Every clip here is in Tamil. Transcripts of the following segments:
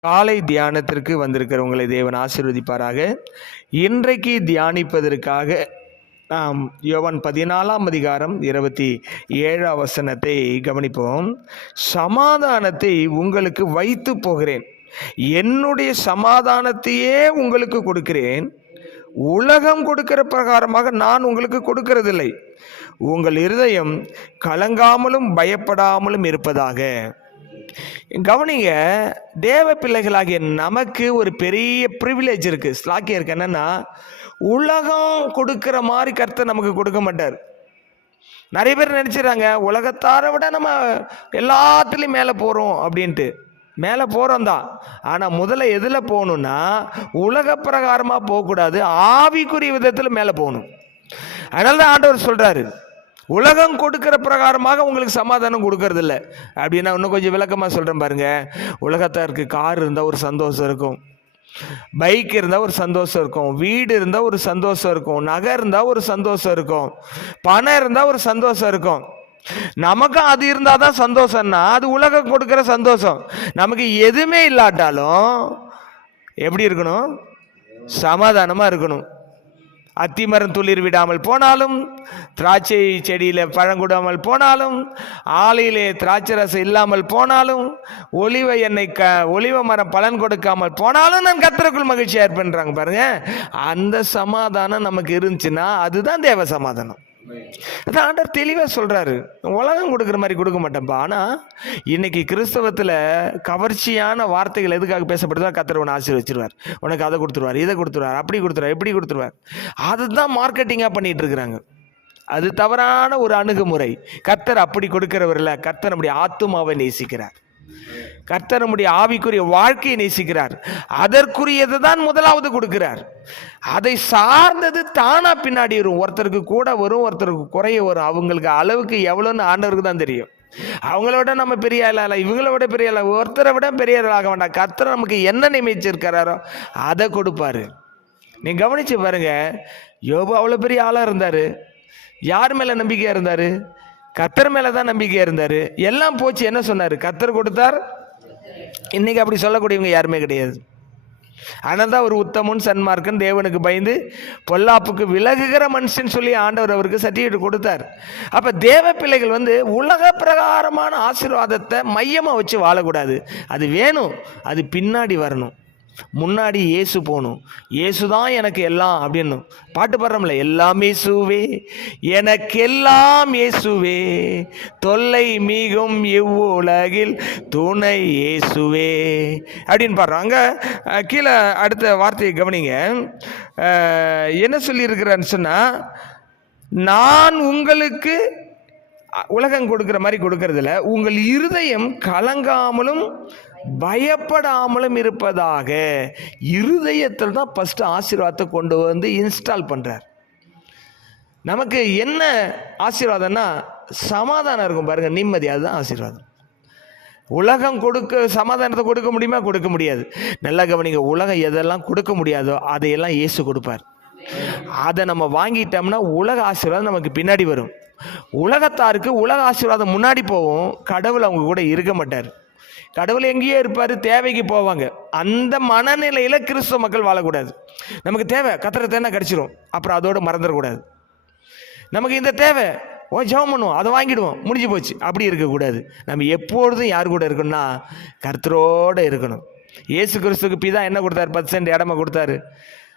காலை தியானத்திற்கு வந்திருக்கிறவங்களை தேவன் ஆசீர்வதிப்பாராக. இன்றைக்கு தியானிப்பதற்காக நாம் யோவான் பதினாலாம் அதிகாரம் இருபத்தி ஏழாம் வசனத்தை கவனிப்போம். சமாதானத்தை உங்களுக்கு வைத்து போகிறேன். என்னுடைய சமாதானத்தையே உங்களுக்கு கொடுக்கிறேன். உலகம் கொடுக்கிற பிரகாரமாக நான் உங்களுக்கு கொடுக்கிறதில்லை. உங்கள் இருதயம் கலங்காமலும் பயப்படாமலும் இருப்பதாக. கவனிங்க தேவ பிள்ளைகளாகிய நமக்கு ஒரு பெரிய ப்ரிவிலேஜ் இருக்குது ஸ்லாக்கியம் இருக்கு என்னென்னா உலகம் கொடுக்குற மாதிரி கருத்தை நமக்கு கொடுக்க மாட்டார். நிறைய பேர் நினச்சிடுறாங்க உலகத்தாரை விட நம்ம எல்லாத்துலேயும் மேலே போகிறோம் அப்படின்ட்டு. மேலே போகிறோம் தான். ஆனால் முதல்ல எதில் போகணுன்னா உலக பிரகாரமாக போகக்கூடாது ஆவிக்குரிய விதத்தில் மேலே போகணும். அதனால தான் ஆண்டவர் சொல்கிறாரு உலகம் கொடுக்கிற பிரகாரமாக உங்களுக்கு சமாதானம் கொடுக்கறது இல்லை அப்படின்னா இன்னும் கொஞ்சம் விளக்கமாக சொல்கிறேன் பாருங்க. உலகத்தாருக்கு கார் இருந்தால் ஒரு சந்தோஷம் இருக்கும். பைக் இருந்தால் ஒரு சந்தோஷம் இருக்கும். வீடு இருந்தால் ஒரு சந்தோஷம் இருக்கும். நகை இருந்தால் ஒரு சந்தோஷம் இருக்கும். பணம் இருந்தால் ஒரு சந்தோஷம் இருக்கும். நமக்கும் அது இருந்தால் தான் சந்தோஷம்னா அது உலகம் கொடுக்குற சந்தோஷம். நமக்கு எதுவுமே இல்லாட்டாலும் எப்படி இருக்கணும்? சமாதானமாக இருக்கணும். அத்திமரம் துளிர் விடாமல் போனாலும் திராட்சை செடியில் பழங்குடாமல் போனாலும் ஆலையிலே திராட்சை ரசம் இல்லாமல் போனாலும் ஒலிவ எண்ணெய் க ஒலிவ மரம் பலன் கொடுக்காமல் போனாலும் நான் கத்திரக்குள் மகிழ்ச்சியாக இருப்பேன்றாங்க பாருங்க. அந்த சமாதானம் நமக்கு இருந்துச்சுன்னா அதுதான் தேவ சமாதானம். அதான் ஆண்டர் தெளிவாக சொல்கிறாரு உலகம் கொடுக்குற மாதிரி கொடுக்க மாட்டேன்ப்பா. ஆனால் இன்னைக்கு கிறிஸ்தவத்தில் கவர்ச்சியான வார்த்தைகள் எதுக்காக பேசப்படுதோ கத்தர் உன்னை ஆசீர்வச்சிருவார். உனக்கு அதை கொடுத்துருவார் இதை கொடுத்துருவார் அப்படி கொடுத்துருவார் எப்படி கொடுத்துருவார். அதுதான் மார்க்கெட்டிங்காக பண்ணிகிட்டு இருக்கிறாங்க. அது தவறான ஒரு அணுகுமுறை. கத்தர் அப்படி கொடுக்கிறவரில் கத்தர் அப்படி ஆத்துமாவை நேசிக்கிறார். கர்த்தர் நம்முடைய ஆவிக்குரிய வாழ்க்கையை நேசிக்கிறார். அதற்குரியது தான் முதலாவது கொடுக்கிறார். அதை சார்ந்தது தானா பின்னாடி வரும். ஒருத்தருக்கு கூட வரும் ஒருத்தருக்கு குறைய வரும். அவங்களுக்கு அளவுக்கு எவ்வளோன்னு ஆண்டவருக்கு தான் தெரியும். அவங்களோட விட நம்ம பெரிய ஆளா இவங்கள விட பெரிய ஆளாக ஒருத்தரை விட பெரிய ஆளாக ஆக வேண்டாம். கர்த்தர் நமக்கு என்ன நியமிச்சிருக்கிறாரோ அதை கொடுப்பாரு. நீ கவனிச்சு பாருங்க யோபு அவ்வளோ பெரிய ஆளாக இருந்தார். யார் மேலே நம்பிக்கையாக இருந்தார்? கத்தர் மேலே தான் நம்பிக்கையாக இருந்தார். எல்லாம் போச்சு என்ன சொன்னார்? கத்தர் கொடுத்தார் இன்றைக்கி அப்படி சொல்லக்கூடியவங்க யாருமே கிடையாது. ஆனால் தான் ஒரு உத்தமன் சன்மார்க்கன் தேவனுக்கு பயந்து பொல்லாப்புக்கு விலகுகிற மனுஷன் சொல்லி ஆண்டவர் அவருக்கு சர்டிஃபிகேட் கொடுத்தார். அப்போ தேவ பிள்ளைகள் வந்து உலக பிரகாரமான ஆசீர்வாதத்தை மையமாக வச்சு வாழக்கூடாது. அது வேணும். அது பின்னாடி வரணும். முன்னாடி இயேசு போகணும். இயேசு தான் எனக்கு எல்லாம் அப்படின்னும். பாட்டு பாடுறோம்ல எல்லாம் இயேசுவே எனக்கெல்லாம் இயேசுவே. தொல்லை மிகும் இவ்வுலகில் துணை இயேசுவே. அப்படின்னு பாடுறோம். அங்கே கீழே அடுத்த வார்த்தையை கவனிங்க. என்ன சொல்லியிருக்கிறான்னு சொன்னால் நான் உங்களுக்கு உலகம் கொடுக்குற மாதிரி கொடுக்கறதில்ல. உங்கள் இருதயம் கலங்காமலும் பயப்படாமலும் இருப்பதாக இருதயத்தில் தான் ஃபஸ்ட்டு ஆசீர்வாதத்தை கொண்டு வந்து இன்ஸ்டால் பண்ணுறார் நமக்கு என்ன ஆசீர்வாதம்னா சமாதானம் இருக்கும் பாருங்கள் நிம்மதி. அதுதான் ஆசீர்வாதம். உலகம் கொடுக்க சமாதானத்தை கொடுக்க முடியுமா? கொடுக்க முடியாது. நல்லா கவனிங்க உலகம் எதெல்லாம் கொடுக்க முடியாதோ அதையெல்லாம் இயேசு கொடுப்பார். அதை நம்ம வாங்கிட்டோம்னா உலக ஆசீர்வாதம் நமக்கு பின்னாடி வரும். உலகத்தாருக்கு உலக ஆசீர்வாதம் முன்னாடி போகும் கடவுள் அவங்க கூட இருக்க மாட்டார். கடவுள் எங்கேயோ இருப்பார் தேவைக்கு போவாங்க. அந்த மனநிலையில் கிறிஸ்தவ மக்கள் வாழக்கூடாது. நமக்கு தேவை கத்திர தேனை கிடச்சிரும். அப்புறம் அதோடு மறந்துடக்கூடாது. நமக்கு இந்த தேவை ஓ ஜெபம் பண்ணுவோம் அதை வாங்கிடுவோம் முடிஞ்சு போச்சு. அப்படி இருக்கக்கூடாது. நம்ம எப்பொழுதும் யார் கூட இருக்கணும்னா கர்த்தரோடு இருக்கணும். இயேசு கிறிஸ்துக்கு பிதா என்ன கொடுத்தாரு? பத்து சென்ட் இடமா கொடுத்தாரு.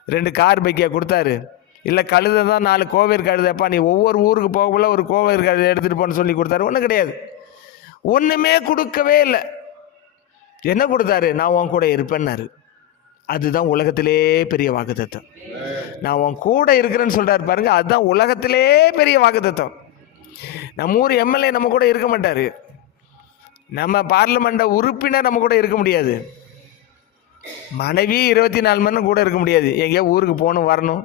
ரெண்டு கார் பைக்கியாக கொடுத்தாரு. இல்லை கழுதை தான் நாலு கோவேர் கழுதைப்பா நீ ஒவ்வொரு ஊருக்கு போகக்குள்ள ஒரு கோவேர் கழுதை எடுத்துகிட்டு போன்னு சொல்லி கொடுத்தாரு. ஒன்றும் கிடையாது. ஒன்றுமே கொடுக்கவே இல்லை. என்ன கொடுத்தாரு? நான் உன் கூட இருப்பேன்னாரு. அதுதான் உலகத்திலே பெரிய வாக்குத்தத்தம். நான் உன் கூட இருக்கிறேன்னு சொல்கிறாரு பாருங்க அதுதான் உலகத்திலே பெரிய வாக்குத்தத்தம். நம்ம ஊர் எம்எல்ஏ நம்ம கூட இருக்க மாட்டார். நம்ம பார்லிமெண்ட உறுப்பினர் நம்ம கூட இருக்க முடியாது. மனைவி இருபத்தி நாலு மணி கூட இருக்க முடியாது. எங்கேயோ ஊருக்கு போகணும் வரணும்.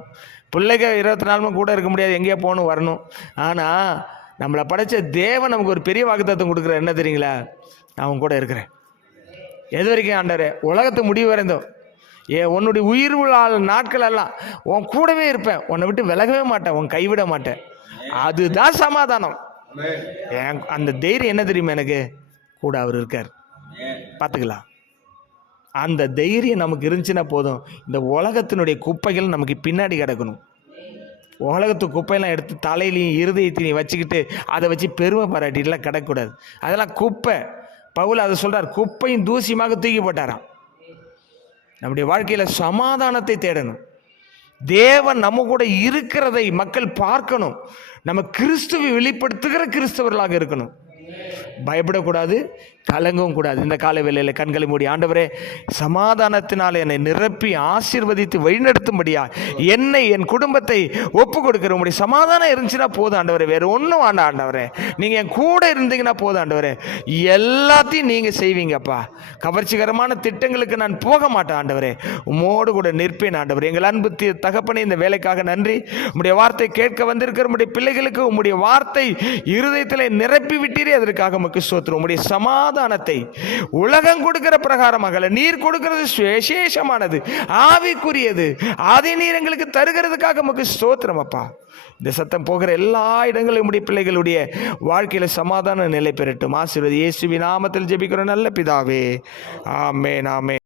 பிள்ளைங்க இருபத்தி நாலு மணி கூட இருக்க முடியாது எங்கேயோ போகணும் வரணும். ஆனால் நம்மளை படைச்ச தேவன் நமக்கு ஒரு பெரிய வாக்குத்தத்தம் கொடுக்குற என்ன தெரியுங்களா? நான் உன் கூட இருக்கிறேன். எது வரைக்கும் ஆண்டவரே? உலகத்து முடிவு வரைந்தோம் ஏ உன்னுடைய உயிர் உள்ள நாட்கள் எல்லாம் உன் கூடவே இருப்பேன். உன்னை விட்டு விலகவே மாட்டேன் உன் கைவிட மாட்டேன். அதுதான் சமாதானம். அந்த தைரியம் என்ன தெரியுமா எனக்கு? கூட அவர் இருக்கார். பார்த்துக்கலாம். அந்த தைரியம் நமக்கு இருந்துச்சுன்னா போதும். இந்த உலகத்தினுடைய குப்பைகள் நமக்கு பின்னாடி கிடக்கணும். உலகத்து குப்பையெல்லாம் எடுத்து தலையிலையும் இருதயத்திலையும் வச்சுக்கிட்டு அதை வச்சு பெருமை பாராட்டிலாம் கிடக்கூடாது அதெல்லாம் குப்பை. பவுல் அதை சொல்கிறார் குப்பையும் தூசியமாக தூக்கி போட்டாராம். நம்முடைய வாழ்க்கையில் சமாதானத்தை தேடணும். தேவன் நம்ம கூட இருக்கிறதை மக்கள் பார்க்கணும். நம்ம கிறிஸ்துவை வெளிப்படுத்துகிற கிறிஸ்தவர்களாக இருக்கணும். பயப்படக்கூடாது. கலங்கவும் கூடாது. இந்த கால வேளையில் கண்களை மூடி ஆண்டவரே சமாதானத்தினால் என்னை நிரப்பி ஆசீர்வதித்து வழிநடத்தும்படியா? என்னை என் குடும்பத்தை ஒப்பு கொடுக்கிற உங்களுடைய சமாதானம் இருந்துச்சுன்னா போதும் ஆண்டவரே. வேறு ஒன்றும் வேண்டாம் ஆண்டவரே. நீங்கள் என் கூட இருந்தீங்கன்னா போதும் ஆண்டவரே. எல்லாத்தையும் நீங்கள் செய்வீங்கப்பா. கவர்ச்சிகரமான திட்டங்களுக்கு நான் போக மாட்டேன் ஆண்டவரே. உம்மோடு கூட நிற்பேன் ஆண்டவர். எங்கள் அன்பு தகப்பனை இந்த வேலைக்காக நன்றி. உங்களுடைய வார்த்தை கேட்க வந்திருக்கிற உங்களுடைய பிள்ளைகளுக்கு உம்முடைய வார்த்தை இருதயத்தில் நிரப்பி விட்டீரே அதற்காக உமக்கு சோத்திரம் உம்முடைய சமாதானத்தை. உலகம் கொடுக்கிற பிரகாரமாக நீர் கொடுக்கிறது விசேஷமானது ஆவிக்குரியது. அதை நீர் எங்களுக்கு தருகிறதுக்காக நமக்கு ஸ்தோத்திரம் அப்பா. இந்த சத்தம் போகிற எல்லா இடங்களும் உடைய பிள்ளைகளுடைய வாழ்க்கையில் சமாதான நிலை பெறட்டும். ஆசீர்வதி இயேசுவி நாமத்தில் ஜெபிக்கிறோம். நல்ல பிதாவே. ஆமே நாமே